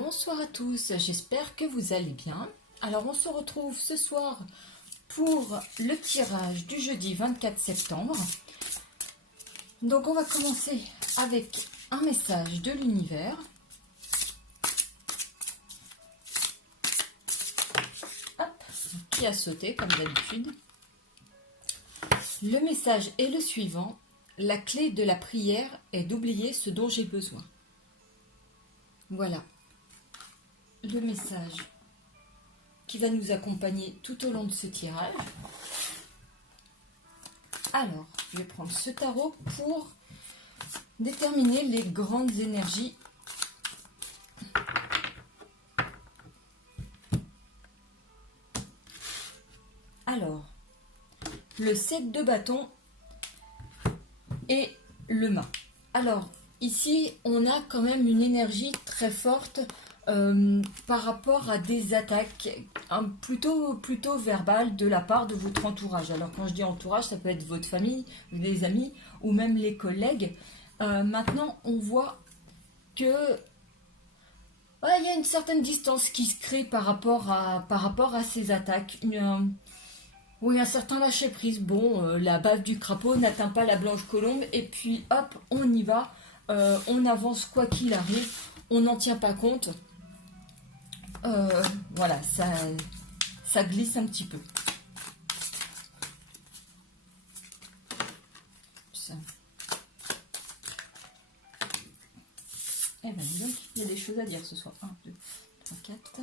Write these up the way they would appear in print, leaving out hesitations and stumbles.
Bonsoir à tous, j'espère que vous allez bien. Alors on se retrouve ce soir pour le tirage du jeudi 24 septembre. Donc on va commencer avec un message de l'univers. Hop, qui a sauté comme d'habitude. Le message est le suivant. La clé de la prière est d'oublier ce dont j'ai besoin. Voilà le message qui va nous accompagner tout au long de ce tirage. Alors, je vais prendre ce tarot pour déterminer les grandes énergies. Alors, le 7 de bâton et le mât. Alors, ici, on a quand même une énergie très forte par rapport à des attaques plutôt verbales de la part de votre entourage. Alors, quand je dis entourage, ça peut être votre famille, des amis ou même les collègues. Maintenant, on voit que il y a une certaine distance qui se crée par rapport à ces attaques. Oui, un certain lâcher prise. Bon, la bave du crapaud n'atteint pas la blanche colombe. Et puis, hop, on y va. On avance quoi qu'il arrive. On n'en tient pas compte. Voilà, ça glisse un petit peu. Ça. Eh bien, dis donc, il y a des choses à dire ce soir. 1, 2, 3, 4...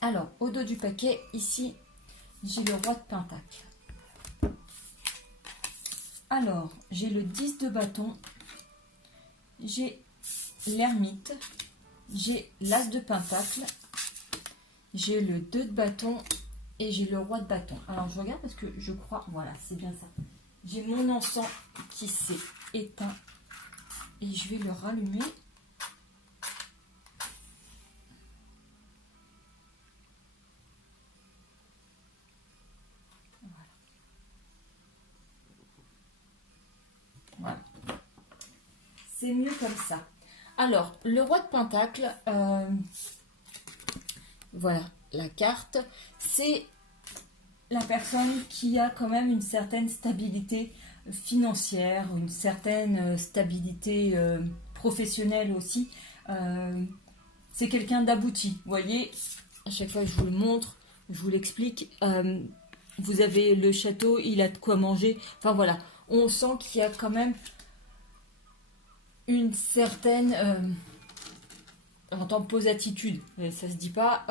Alors, au dos du paquet, ici, j'ai le roi de pentacle. Alors, j'ai le 10 de bâton, j'ai l'ermite, j'ai l'as de pentacle, j'ai le 2 de bâton et j'ai le roi de bâton. Alors, je regarde parce que je crois, voilà, c'est bien ça. J'ai mon encens qui s'est éteint et je vais le rallumer. Voilà. C'est mieux comme ça. Alors, le roi de pentacle, voilà, la carte, c'est la personne qui a quand même une certaine stabilité financière, une certaine stabilité professionnelle aussi. C'est quelqu'un d'abouti. Vous voyez, à chaque fois que je vous le montre, je vous l'explique. Vous avez le château, il a de quoi manger. Enfin voilà, on sent qu'il y a quand même une certaine en tant que pose-attitude, ça se dit pas.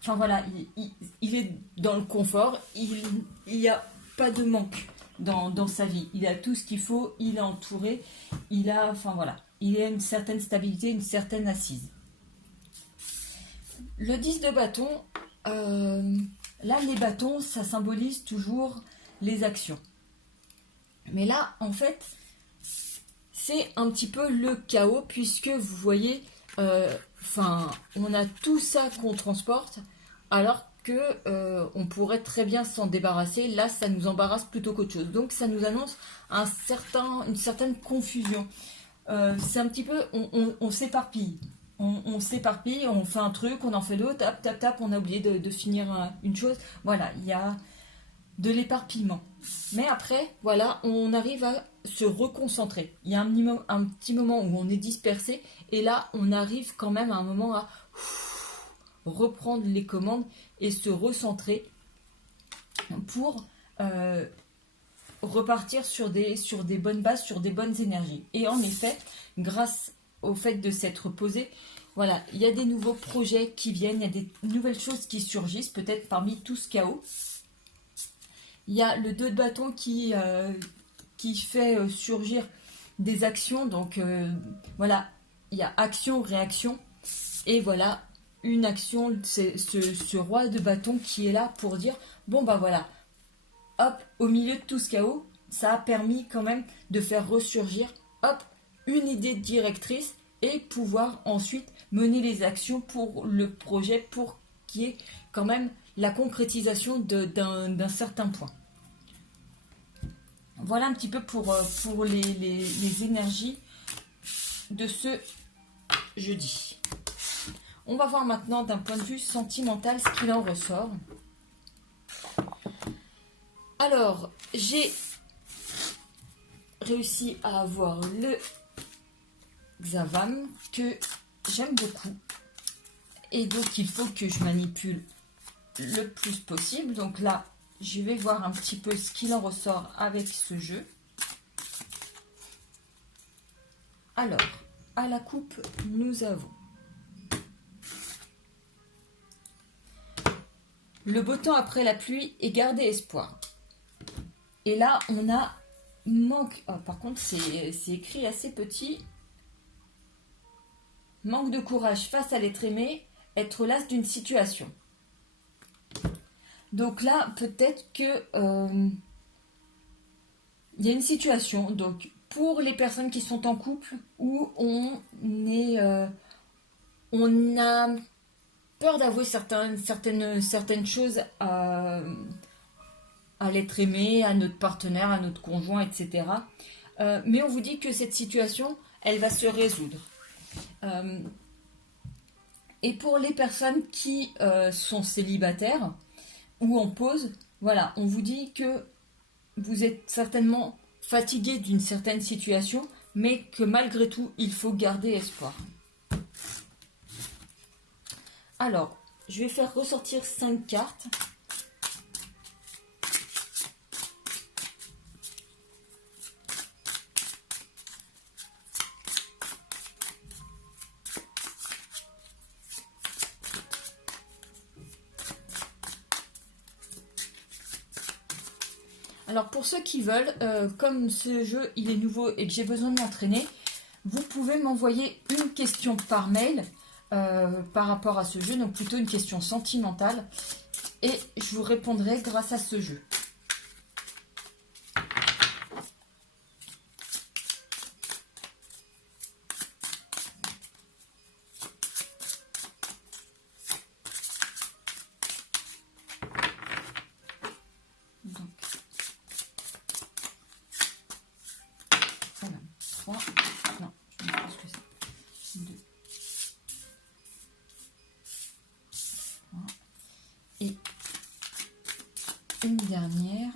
Enfin voilà, il est dans le confort, il n'y a pas de manque dans sa vie. Il a tout ce qu'il faut, il est entouré, il a, enfin voilà, il a une certaine stabilité, une certaine assise. Le 10 de bâton, là les bâtons, ça symbolise toujours les actions. Mais là, en fait, c'est un petit peu le chaos puisque vous voyez, on a tout ça qu'on transporte alors que on pourrait très bien s'en débarrasser. Là, ça nous embarrasse plutôt qu'autre chose. Donc, ça nous annonce une certaine confusion. C'est un petit peu, on s'éparpille. On s'éparpille, on fait un truc, on en fait l'autre, tap, on a oublié de finir une chose. Voilà, il y a de l'éparpillement. Mais après, voilà, on arrive à se reconcentrer. Il y a un petit moment où on est dispersé et là, on arrive quand même à un moment à reprendre les commandes et se recentrer pour repartir sur des bonnes bases, sur des bonnes énergies. Et en effet, grâce au fait de s'être posé, voilà, il y a des nouveaux projets qui viennent, il y a des nouvelles choses qui surgissent, peut-être parmi tout ce chaos. Il y a le 2 de bâton qui fait surgir des actions. Donc, voilà, il y a action, réaction. Et voilà, une action, c'est ce roi de bâton qui est là pour dire, bon, bah voilà, hop, au milieu de tout ce chaos, ça a permis quand même de faire ressurgir, hop, une idée directrice et pouvoir ensuite mener les actions pour le projet, pour qu'il y ait quand même la concrétisation d'un certain point. Voilà un petit peu pour les énergies de ce jeudi. On va voir maintenant d'un point de vue sentimental ce qu'il en ressort. Alors, j'ai réussi à avoir le Xavam que j'aime beaucoup. Et donc, il faut que je manipule le plus possible. Donc là, je vais voir un petit peu ce qu'il en ressort avec ce jeu. Alors, à la coupe, nous avons le beau temps après la pluie et garder espoir. Et là, on a manque... Oh, par contre, c'est écrit assez petit. Manque de courage face à l'être aimé, être las d'une situation. Donc là, peut-être que il y a une situation, donc pour les personnes qui sont en couple, où on a peur d'avouer certaines choses à l'être aimé, à notre partenaire, à notre conjoint, etc. Mais on vous dit que cette situation, elle va se résoudre. Et pour les personnes qui sont célibataires ou en pause, voilà, on vous dit que vous êtes certainement fatigué d'une certaine situation, mais que malgré tout, il faut garder espoir. Alors, je vais faire ressortir 5 cartes. Alors pour ceux qui veulent, comme ce jeu il est nouveau et que j'ai besoin de m'entraîner, vous pouvez m'envoyer une question par mail par rapport à ce jeu, donc plutôt une question sentimentale, et je vous répondrai grâce à ce jeu. Et une dernière.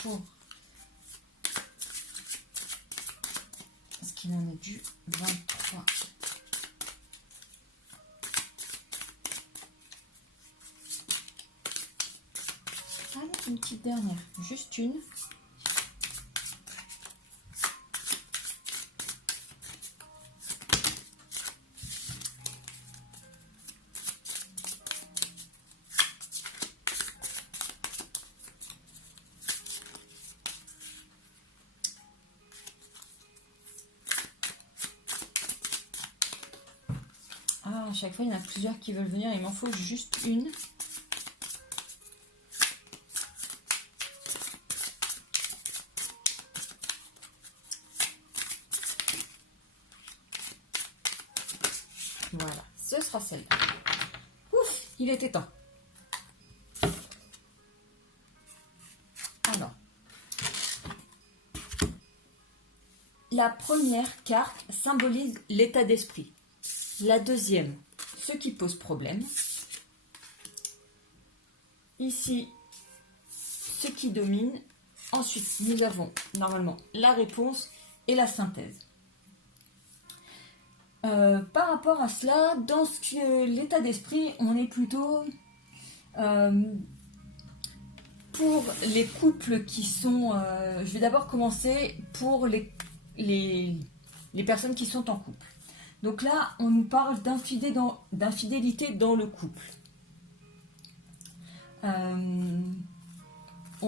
Pour parce qu'il en est du 23. Allez, une petite dernière, juste une. Ah, à chaque fois, il y en a plusieurs qui veulent venir. Il m'en faut juste une. Voilà, ce sera celle-là. Ouf, il était temps. Alors, la première carte symbolise l'état d'esprit. La deuxième, ce qui pose problème. Ici, ce qui domine. Ensuite, nous avons normalement la réponse et la synthèse. Par rapport à cela, dans l'état d'esprit, on est plutôt pour les couples qui sont... je vais d'abord commencer pour les personnes qui sont en couple. Donc là, on nous parle d'infidélité dans le couple. On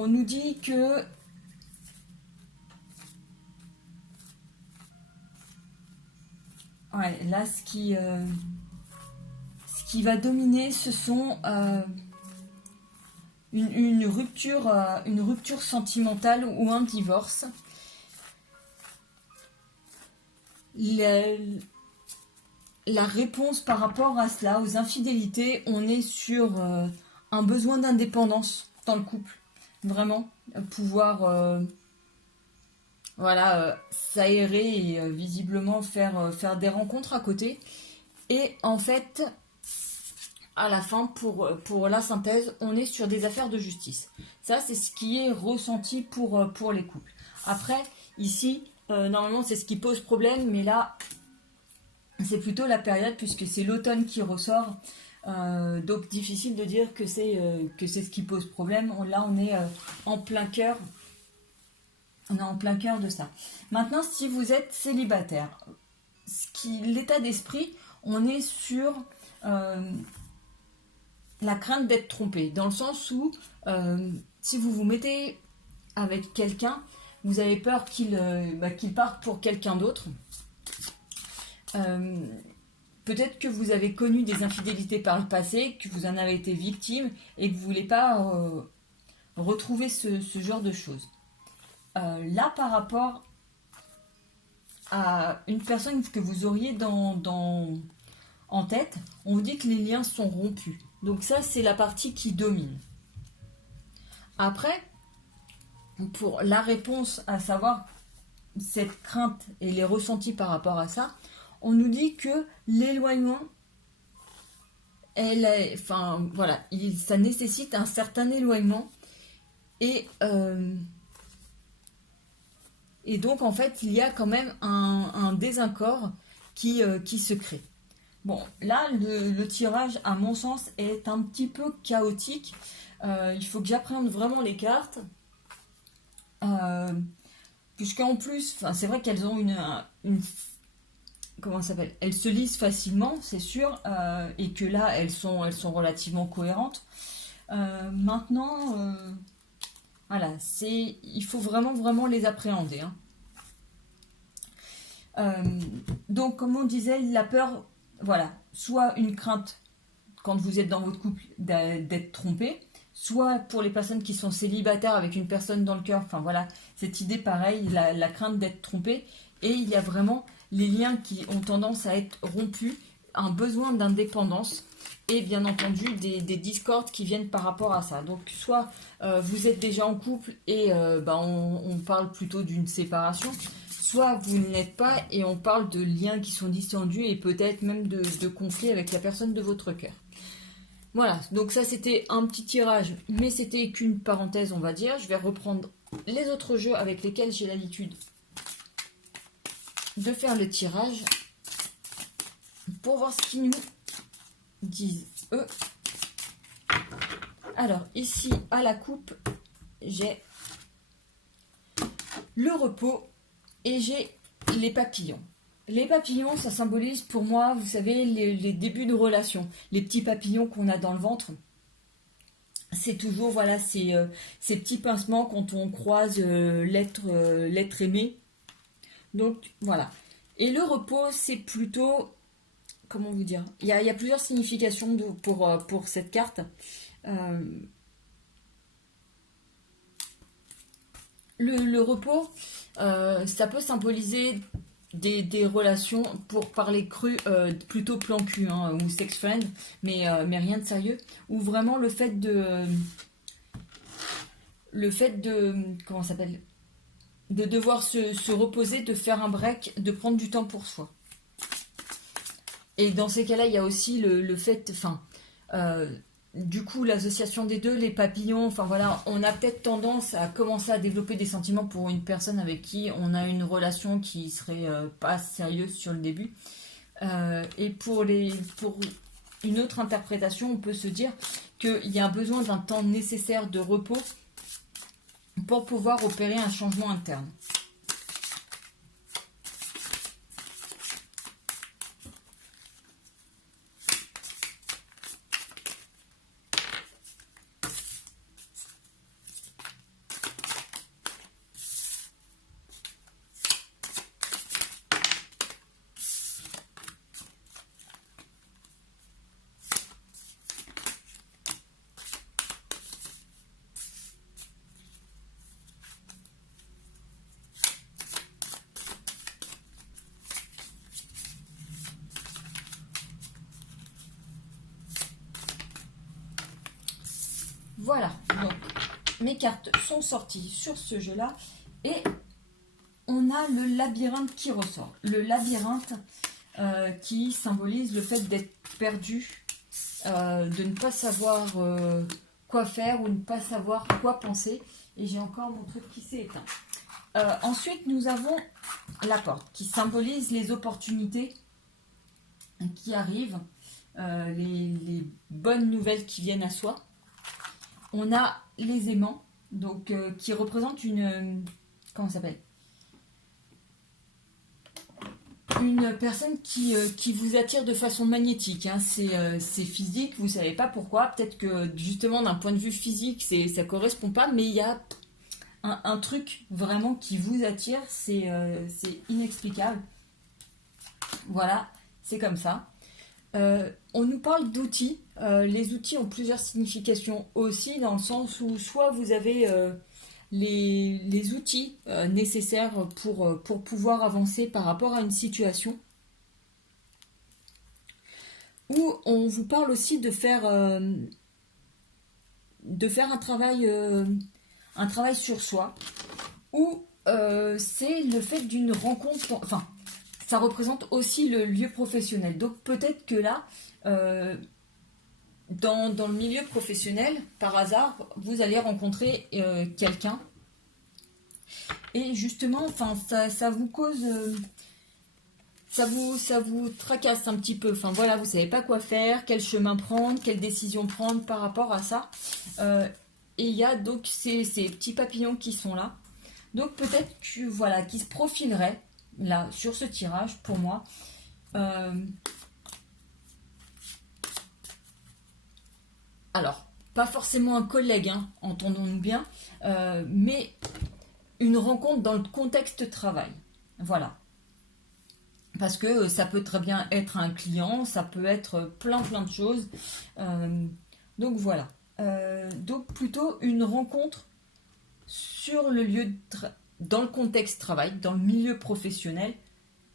nous dit que ouais, là, ce qui va dominer, ce sont une rupture sentimentale ou un divorce. La réponse par rapport à cela, aux infidélités, on est sur un besoin d'indépendance dans le couple. Vraiment, pouvoir s'aérer et visiblement faire des rencontres à côté. Et en fait, à la fin, pour la synthèse, on est sur des affaires de justice. Ça, c'est ce qui est ressenti pour les couples. Après, ici, normalement, c'est ce qui pose problème, mais là, c'est plutôt la période, puisque c'est l'automne qui ressort. Donc, difficile de dire que c'est ce qui pose problème. Là, on est en plein cœur. On est en plein cœur de ça. Maintenant, si vous êtes célibataire, l'état d'esprit, on est sur la crainte d'être trompé, dans le sens où si vous vous mettez avec quelqu'un, vous avez peur qu'il parte pour quelqu'un d'autre. Peut-être que vous avez connu des infidélités par le passé, que vous en avez été victime et que vous ne voulez pas retrouver ce genre de choses. Là, par rapport à une personne que vous auriez en tête, on vous dit que les liens sont rompus. Donc ça, c'est la partie qui domine. Après, pour la réponse à savoir cette crainte et les ressentis par rapport à ça, on nous dit que l'éloignement, ça nécessite un certain éloignement et donc, en fait, il y a quand même un désaccord qui se crée. Bon, là, le tirage, à mon sens, est un petit peu chaotique. Il faut que j'appréhende vraiment les cartes. Puisqu'en plus, c'est vrai qu'elles ont comment ça s'appelle ? Elles se lisent facilement, c'est sûr. Et que là, elles sont relativement cohérentes. Maintenant... Voilà, il faut vraiment les appréhender. Donc, comme on disait, la peur, voilà, soit une crainte quand vous êtes dans votre couple d'être trompé, soit pour les personnes qui sont célibataires avec une personne dans le cœur, enfin voilà, cette idée pareil, la crainte d'être trompé, et il y a vraiment les liens qui ont tendance à être rompus, un besoin d'indépendance, et bien entendu des discordes qui viennent par rapport à ça. Donc soit vous êtes déjà en couple et on parle plutôt d'une séparation, soit vous ne l'êtes pas et on parle de liens qui sont distendus et peut-être même de conflits avec la personne de votre cœur. Voilà, donc ça c'était un petit tirage, mais c'était qu'une parenthèse on va dire. Je vais reprendre les autres jeux avec lesquels j'ai l'habitude de faire le tirage pour voir ce qu'ils nous disent eux. Alors ici à la coupe j'ai le repos et j'ai les papillons. Les papillons, ça symbolise pour moi, vous savez, les débuts de relation, les petits papillons qu'on a dans le ventre. C'est toujours voilà ces petits pincements quand on croise l'être aimé. Donc voilà. Et le repos, c'est plutôt, comment vous dire, il y a plusieurs significations pour cette carte. Le repos, ça peut symboliser des relations, pour parler cru, plutôt plan cul ou sex friend, mais rien de sérieux, ou vraiment le fait de comment ça s'appelle, de devoir se reposer, de faire un break, de prendre du temps pour soi. Et dans ces cas-là, il y a aussi le fait, du coup, l'association des deux, les papillons, enfin voilà, on a peut-être tendance à commencer à développer des sentiments pour une personne avec qui on a une relation qui serait pas sérieuse sur le début. Et pour une autre interprétation, on peut se dire qu'il y a besoin d'un temps nécessaire de repos pour pouvoir opérer un changement interne. Voilà, donc mes cartes sont sorties sur ce jeu-là. Et on a le labyrinthe qui ressort. Le labyrinthe qui symbolise le fait d'être perdu, de ne pas savoir quoi faire ou ne pas savoir quoi penser. Et j'ai encore mon truc qui s'est éteint. Ensuite, nous avons la porte qui symbolise les opportunités qui arrivent, les bonnes nouvelles qui viennent à soi. On a les aimants, donc qui représentent une... comment ça s'appelle ? Une personne qui vous attire de façon magnétique. Hein. C'est physique, vous ne savez pas pourquoi. Peut-être que justement d'un point de vue physique, ça ne correspond pas, mais il y a un truc vraiment qui vous attire, c'est inexplicable. Voilà, c'est comme ça. On nous parle d'outils. Les outils ont plusieurs significations aussi, dans le sens où soit vous avez les outils nécessaires pour pouvoir avancer par rapport à une situation, ou on vous parle aussi de faire un travail sur soi, ou c'est le fait d'une rencontre, enfin, ça représente aussi le lieu professionnel. Donc peut-être que là, dans le milieu professionnel, par hasard, vous allez rencontrer quelqu'un. Et justement, enfin, ça vous cause... ça vous tracasse un petit peu. Enfin voilà, vous ne savez pas quoi faire, quel chemin prendre, quelle décision prendre par rapport à ça. Et il y a donc ces petits papillons qui sont là. Donc peut-être que voilà, qui se profileraient là sur ce tirage pour moi. Alors, pas forcément un collègue, hein, entendons-nous bien, mais une rencontre dans le contexte travail. Voilà. Parce que ça peut très bien être un client, ça peut être plein de choses. Donc voilà. Donc plutôt une rencontre sur le lieu dans le contexte travail, dans le milieu professionnel,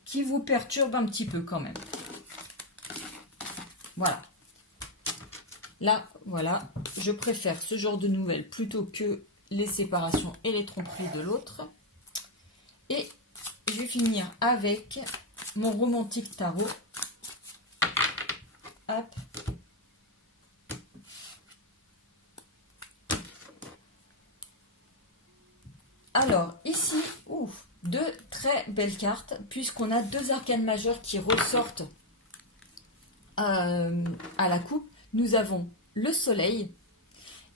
qui vous perturbe un petit peu quand même. Voilà. Là, voilà, je préfère ce genre de nouvelles plutôt que les séparations et les tromperies de l'autre. Et je vais finir avec mon romantique tarot. Hop. Alors, ici, deux très belles cartes, puisqu'on a deux arcanes majeures qui ressortent à la coupe. Nous avons le soleil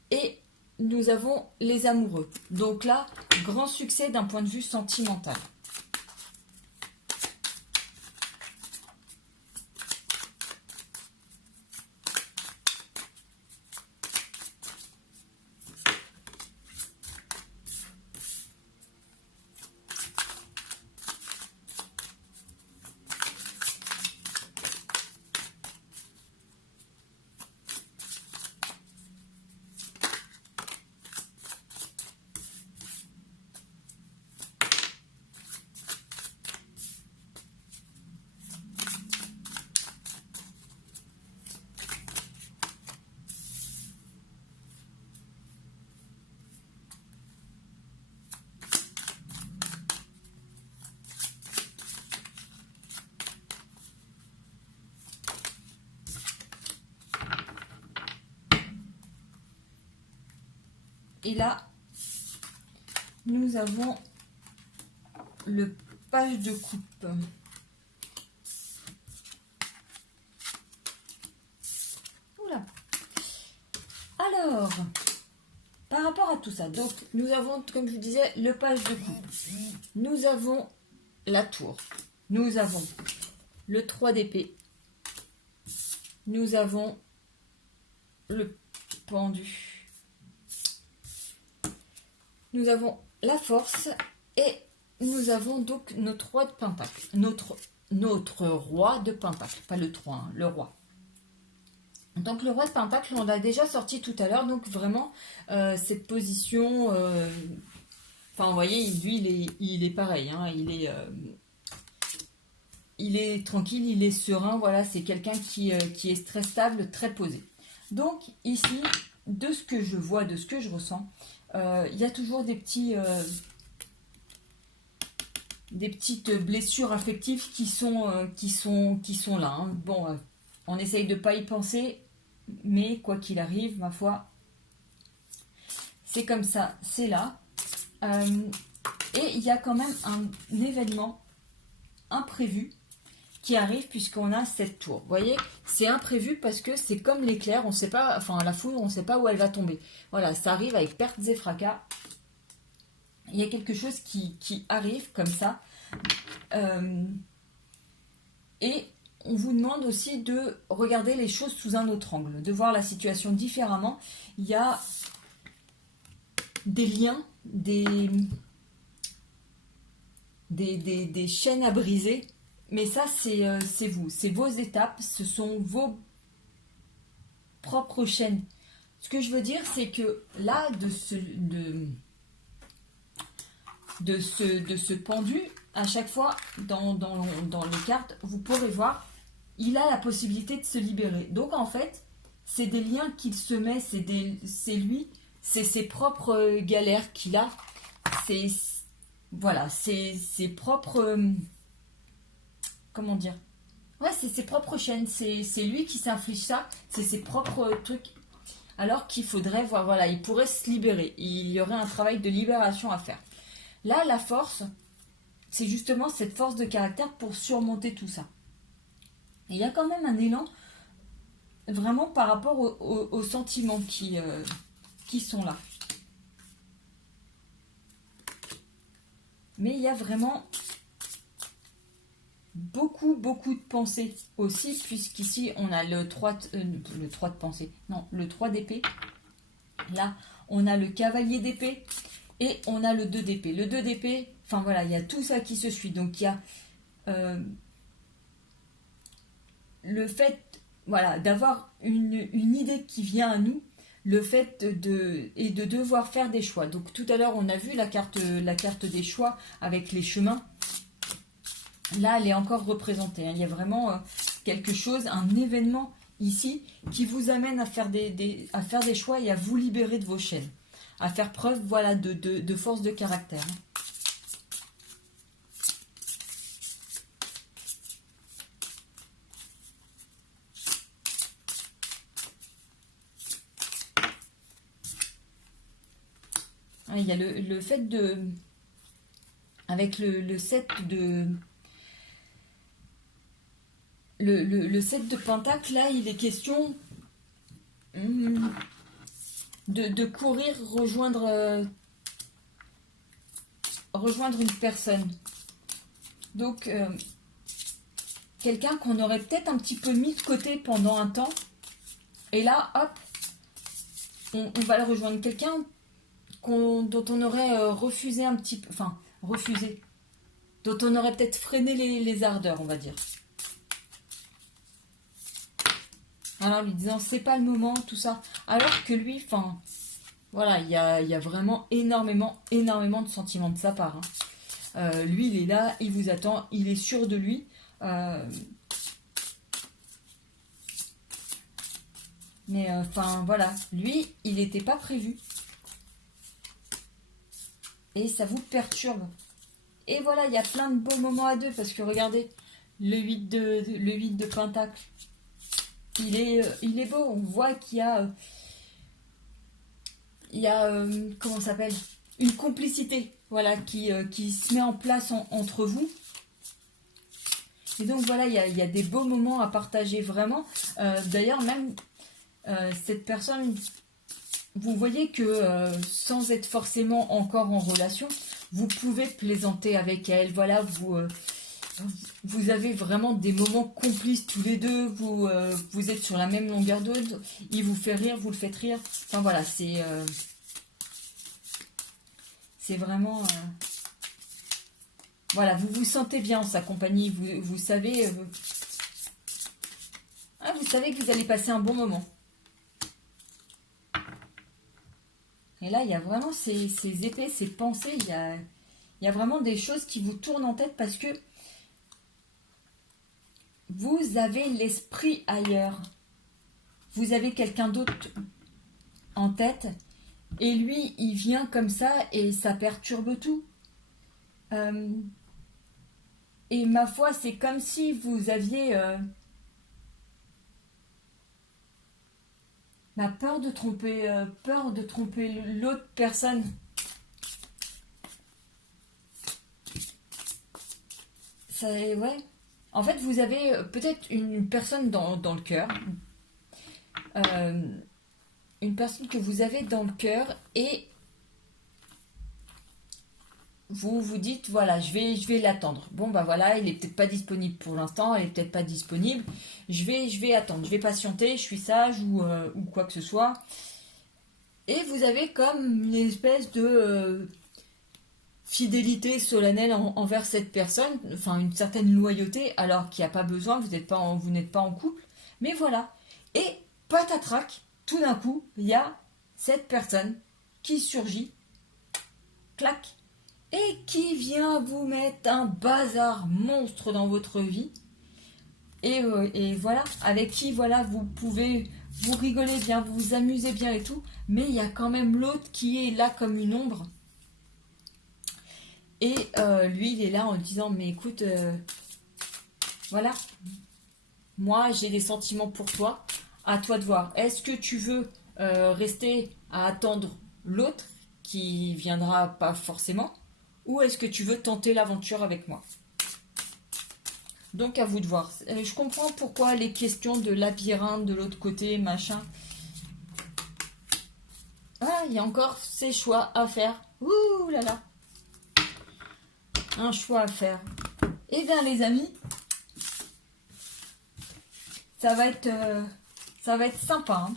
et nous avons les amoureux. Donc là, grand succès d'un point de vue sentimental. Et là, nous avons le page de coupe. Oula. Alors, par rapport à tout ça, donc nous avons, comme je vous disais, le page de coupe. Nous avons la tour. Nous avons le 3 d'épée. Nous avons le pendu. Nous avons la force et nous avons donc notre roi de pentacle. Notre roi de pentacle, pas le 3, hein, le roi. Donc le roi de pentacle, on l'a déjà sorti tout à l'heure, donc vraiment cette position, enfin vous voyez, lui il est pareil, hein, il est tranquille, il est serein, voilà, c'est quelqu'un qui est très stable, très posé. Donc ici, de ce que je vois, de ce que je ressens, il y a toujours des petites blessures affectives qui sont là. Hein. Bon, on essaye de ne pas y penser, mais quoi qu'il arrive, ma foi, c'est comme ça, c'est là. Et il y a quand même un événement imprévu qui arrive puisqu'on a cette tour. Vous voyez, c'est imprévu parce que c'est comme l'éclair, on sait pas, enfin la foudre, on ne sait pas où elle va tomber. Voilà, ça arrive avec pertes et fracas. Il y a quelque chose qui arrive comme ça. Et on vous demande aussi de regarder les choses sous un autre angle, de voir la situation différemment. Il y a des liens, des chaînes à briser. Mais ça, c'est vous, c'est vos étapes, ce sont vos propres chaînes. Ce que je veux dire, c'est que là, de ce pendu, à chaque fois, dans les cartes, vous pourrez voir, il a la possibilité de se libérer. Donc, en fait, c'est des liens qu'il se met, c'est lui, c'est ses propres galères qu'il a. Voilà, c'est ses propres... comment dire? Ouais, c'est ses propres chaînes, c'est lui qui s'inflige ça, c'est ses propres trucs. Alors qu'il faudrait voir, voilà, il pourrait se libérer. Il y aurait un travail de libération à faire. Là, la force, c'est justement cette force de caractère pour surmonter tout ça. Et il y a quand même un élan, vraiment par rapport aux sentiments qui sont là. Mais il y a vraiment beaucoup de pensées aussi, puisqu'ici on a le 3 de pensée, non, le 3 d'épée. Là, on a le cavalier d'épée et on a le 2 d'épée. Le 2 d'épée, enfin voilà, il y a tout ça qui se suit. Donc il y a le fait, voilà, d'avoir une idée qui vient à nous, le fait de devoir faire des choix. Donc tout à l'heure, on a vu la carte des choix avec les chemins. Là, elle est encore représentée. Il y a vraiment quelque chose, un événement ici qui vous amène à faire à faire des choix et à vous libérer de vos chaînes. À faire preuve, voilà, de force de caractère. Il y a le fait de... Avec le 7 de... Le 7 de pentacle, là, il est question de courir, rejoindre une personne. Donc, quelqu'un qu'on aurait peut-être un petit peu mis de côté pendant un temps. Et là, hop, on va le rejoindre. Quelqu'un dont on aurait refusé un petit peu... Enfin, refusé. Dont on aurait peut-être freiné les ardeurs, on va dire. Alors, lui disant, c'est pas le moment, tout ça. Alors que lui, enfin... Voilà, il y a vraiment énormément de sentiments de sa part. Hein. Lui, il est là, il vous attend, il est sûr de lui. Mais enfin, voilà, lui, il n'était pas prévu. Et ça vous perturbe. Et voilà, il y a plein de beaux moments à deux, parce que regardez, le 8 de pentacle, il est beau, on voit qu'il y a, comment ça s'appelle, une complicité, voilà, qui se met en place entre vous. Et donc voilà, il y a des beaux moments à partager vraiment. D'ailleurs, même cette personne, vous voyez que sans être forcément encore en relation, vous pouvez plaisanter avec elle. Voilà, vous avez vraiment des moments complices tous les deux. Vous êtes sur la même longueur d'onde. Il vous fait rire, vous le faites rire. Enfin voilà, c'est vraiment... voilà, vous vous sentez bien en sa compagnie. Vous savez... vous savez que vous allez passer un bon moment. Et là, il y a vraiment ces épées, ces pensées. Il y a vraiment des choses qui vous tournent en tête parce que vous avez l'esprit ailleurs. Vous avez quelqu'un d'autre en tête. Et lui, il vient comme ça et ça perturbe tout. Et ma foi, c'est comme si vous aviez la peur de tromper l'autre personne. Ça, ouais. En fait, vous avez peut-être une personne dans le cœur. Une personne que vous avez dans le cœur et vous vous dites, voilà, je vais l'attendre. Bon, bah voilà, il est peut-être pas disponible pour l'instant, elle est peut-être pas disponible. Je vais attendre, je vais patienter, je suis sage ou quoi que ce soit. Et vous avez comme une espèce de fidélité solennelle envers cette personne, enfin une certaine loyauté, alors qu'il n'y a pas besoin, vous n'êtes pas en couple. Mais voilà. Et patatrac, tout d'un coup, il y a cette personne qui surgit, clac, et qui vient vous mettre un bazar monstre dans votre vie. Et voilà, avec qui voilà, vous pouvez vous rigoler bien, vous vous amusez bien et tout, mais il y a quand même l'autre qui est là comme une ombre. Et lui, il est là en disant, mais écoute, voilà, moi j'ai des sentiments pour toi, à toi de voir. Est-ce que tu veux rester à attendre l'autre qui viendra pas forcément, ou est-ce que tu veux tenter l'aventure avec moi? Donc à vous de voir. Je comprends pourquoi les questions de labyrinthe de l'autre côté, machin. Ah, il y a encore ces choix à faire. Ouh là là. Un choix à faire. Eh bien les amis, ça va être sympa. Hein.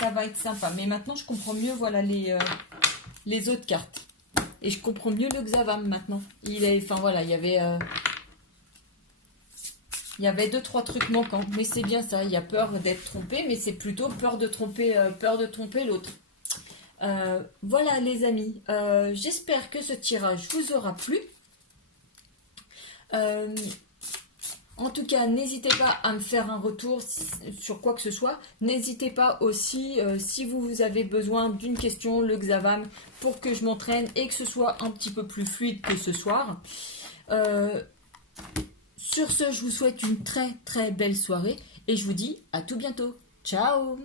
Ça va être sympa. Mais maintenant je comprends mieux voilà les autres cartes. Et je comprends mieux le Xavam maintenant. Enfin voilà, il y avait 2-3 trucs manquants. Mais c'est bien ça, il y a peur d'être trompé, mais c'est plutôt peur de tromper l'autre. Voilà les amis, j'espère que ce tirage vous aura plu. En tout cas, n'hésitez pas à me faire un retour sur quoi que ce soit. N'hésitez pas aussi, si vous avez besoin d'une question, le Xavam, pour que je m'entraîne et que ce soit un petit peu plus fluide que ce soir. Sur ce, je vous souhaite une très très belle soirée et je vous dis à tout bientôt. Ciao!